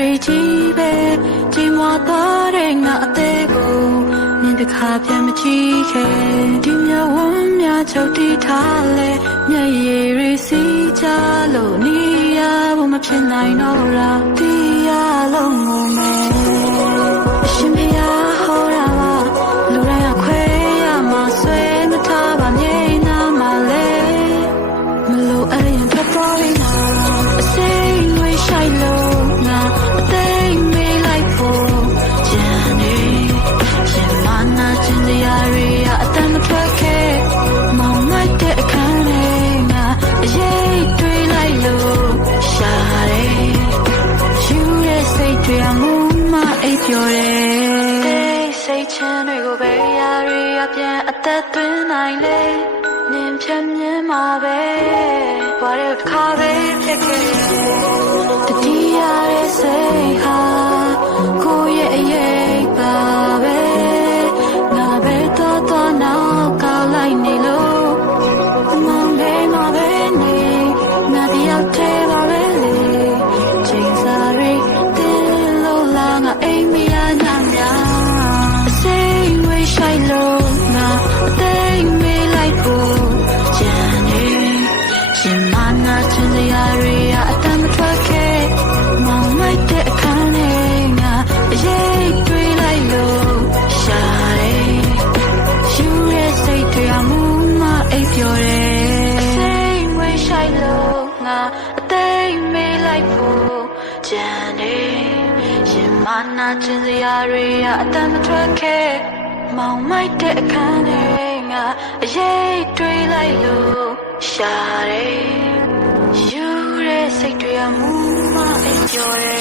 ရီကြီးပဲချိန်မသွားတဲ့ငါအသေးကိုမြင်တခါပြန်မကြည့်ခဲ့ဒီမြဝန်းများချုပ်တီးထားလဲမျက်ရည်တွေစီးကြလို့နေရဖို့မဖြစ်နိုင်တော့လားဒီရလုံးကိုမယ်အရှင်ဖေဟာဟောတာပါလူတိုင်းအခွဲရမှာဆွဲမထားပါမြိတ်နာမှာလဲမလို့အရင်ထွက်သွားပြီလားအစိမ့်ဝေးဆိုင်လို့ငါအသိမေးလိုက်ဖို့ကြံနေရှင်မနာချင်တရားတွေအတမ်းမထွက်ခဲ့မောင်မိုက်တဲ့အခန်းထဲငါအရေးတွေးလိုက်လို့ရှာတယ်ယူတဲ့စိတ်တွေအမှုမအိပ်ပျော်တယ်စိတ်ချမ်းတွေကိုပဲရာတွေအပြန်အသက်သွင်းနိုင်လေနင်ဖြတ်မြင်မှာပဲဘာလို့တစ်ခါပဲဖြစ်ခဲ့တတိယရဲ့စိတ်ဟာကိုယ့်ရဲ့အရေးပါပဲငါပဲတော့နောက်ကောက်လိုက်နေလို့မောင်ပဲမပဲနေငါတယောက်တည်းပါပဲလေချိန်စားရီတင်းလို့လာငါအိမ်မရညများအစိမ့်ဝေးဆိုင်လို့ငါအသိမေးလိုက်ဖို့ကြံနေရှင်မနာချင်တရားတွေအတမ်းမထွက်ခဲ့မောင်မိုက်တဲ့အခန်းထဲငါအရေးတွေးလိုက်လို့ရှာတယ်ယူတဲ့စိတ်တွေအမှုမအိပ်ပျော်တယ်အစိမ့်ဝေးဆိုင်လို့ငါအသိမေးလိုက်ဖို့ကြံနေရှင်မနာချင်တရားတွေအတမ်းမထွက်ခဲ့မောင်မိုက်တဲ့အခန်းထဲငါအရေးတွေးလိုက်လို့ရှာတယ်ယူတဲ့စိတ်တွေအမှုမအိပ်ပျော်တယ်